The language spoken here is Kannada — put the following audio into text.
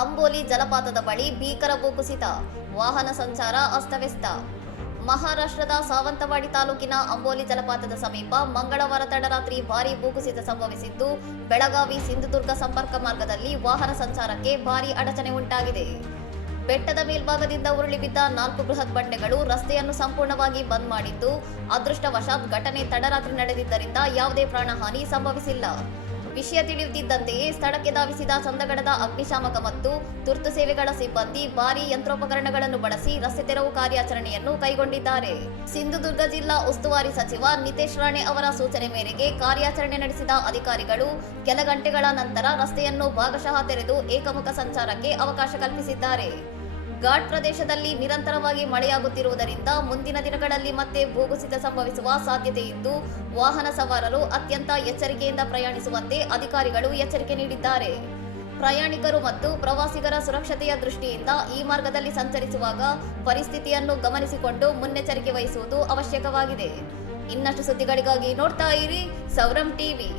ಅಂಬೋಲಿ ಜಲಪಾತದ ಬಳಿ ಭೀಕರ ಭೂಕುಸಿತ, ವಾಹನ ಸಂಚಾರ ಅಸ್ತವ್ಯಸ್ತ. ಮಹಾರಾಷ್ಟ್ರದ ಸಾವಂತವಾಡಿ ತಾಲೂಕಿನ ಅಂಬೋಲಿ ಜಲಪಾತದ ಸಮೀಪ ಮಂಗಳವಾರ ತಡರಾತ್ರಿ ಭಾರೀ ಭೂಕುಸಿತ ಸಂಭವಿಸಿದ್ದು, ಬೆಳಗಾವಿ ಸಿಂಧುದುರ್ಗ ಸಂಪರ್ಕ ಮಾರ್ಗದಲ್ಲಿ ವಾಹನ ಸಂಚಾರಕ್ಕೆ ಭಾರೀ ಅಡಚಣೆ ಉಂಟಾಗಿದೆ. ಬೆಟ್ಟದ ಮೇಲ್ಭಾಗದಿಂದ ಉರುಳಿ ಬಿದ್ದ 4 ಬೃಹತ್ ಬಂಡೆಗಳು ರಸ್ತೆಯನ್ನು ಸಂಪೂರ್ಣವಾಗಿ ಬಂದ್ ಮಾಡಿದ್ದು, ಅದೃಷ್ಟವಶಾತ್ ಘಟನೆ ತಡರಾತ್ರಿ ನಡೆದಿದ್ದರಿಂದ ಯಾವುದೇ ಪ್ರಾಣಹಾನಿ ಸಂಭವಿಸಿಲ್ಲ. ವಿಷಯ ತಿಳಿಯುತ್ತಿದ್ದಂತೆಯೇ ಸ್ಥಳಕ್ಕೆ ಧಾವಿಸಿದ ಚಂದಗಡದ ಅಗ್ನಿಶಾಮಕ ಮತ್ತು ತುರ್ತು ಸೇವೆಗಳ ಸಿಬ್ಬಂದಿ ಭಾರೀ ಯಂತ್ರೋಪಕರಣಗಳನ್ನು ಬಳಸಿ ರಸ್ತೆ ತೆರವು ಕಾರ್ಯಾಚರಣೆಯನ್ನು ಕೈಗೊಂಡಿದ್ದಾರೆ. ಸಿಂಧುದುರ್ಗ ಜಿಲ್ಲಾ ಉಸ್ತುವಾರಿ ಸಚಿವ ನಿತೇಶ್ ರಾಣೆ ಅವರ ಸೂಚನೆ ಮೇರೆಗೆ ಕಾರ್ಯಾಚರಣೆ ನಡೆಸಿದ ಅಧಿಕಾರಿಗಳು ಕೆಲ ಗಂಟೆಗಳ ನಂತರ ರಸ್ತೆಯನ್ನು ಭಾಗಶಃ ತೆರೆದು ಏಕಮುಖ ಸಂಚಾರಕ್ಕೆ ಅವಕಾಶ ಕಲ್ಪಿಸಿದ್ದಾರೆ. ಘಾಟ್ ಪ್ರದೇಶದಲ್ಲಿ ನಿರಂತರವಾಗಿ ಮಳೆಯಾಗುತ್ತಿರುವುದರಿಂದ ಮುಂದಿನ ದಿನಗಳಲ್ಲಿ ಮತ್ತೆ ಭೂಕುಸಿತ ಸಂಭವಿಸುವ ಸಾಧ್ಯತೆ ಇದ್ದು, ವಾಹನ ಸವಾರರು ಅತ್ಯಂತ ಎಚ್ಚರಿಕೆಯಿಂದ ಪ್ರಯಾಣಿಸುವಂತೆ ಅಧಿಕಾರಿಗಳು ಎಚ್ಚರಿಕೆ ನೀಡಿದ್ದಾರೆ. ಪ್ರಯಾಣಿಕರು ಮತ್ತು ಪ್ರವಾಸಿಗರ ಸುರಕ್ಷತೆಯ ದೃಷ್ಟಿಯಿಂದ ಈ ಮಾರ್ಗದಲ್ಲಿ ಸಂಚರಿಸುವಾಗ ಪರಿಸ್ಥಿತಿಯನ್ನು ಗಮನಿಸಿಕೊಂಡು ಮುನ್ನೆಚ್ಚರಿಕೆ ವಹಿಸುವುದು ಅವಶ್ಯಕವಾಗಿದೆ. ಇನ್ನಷ್ಟು ಸುದ್ದಿಗಳಿಗಾಗಿ ನೋಡ್ತಾ ಇರಿ ಸೌರಂ ಟಿವಿ.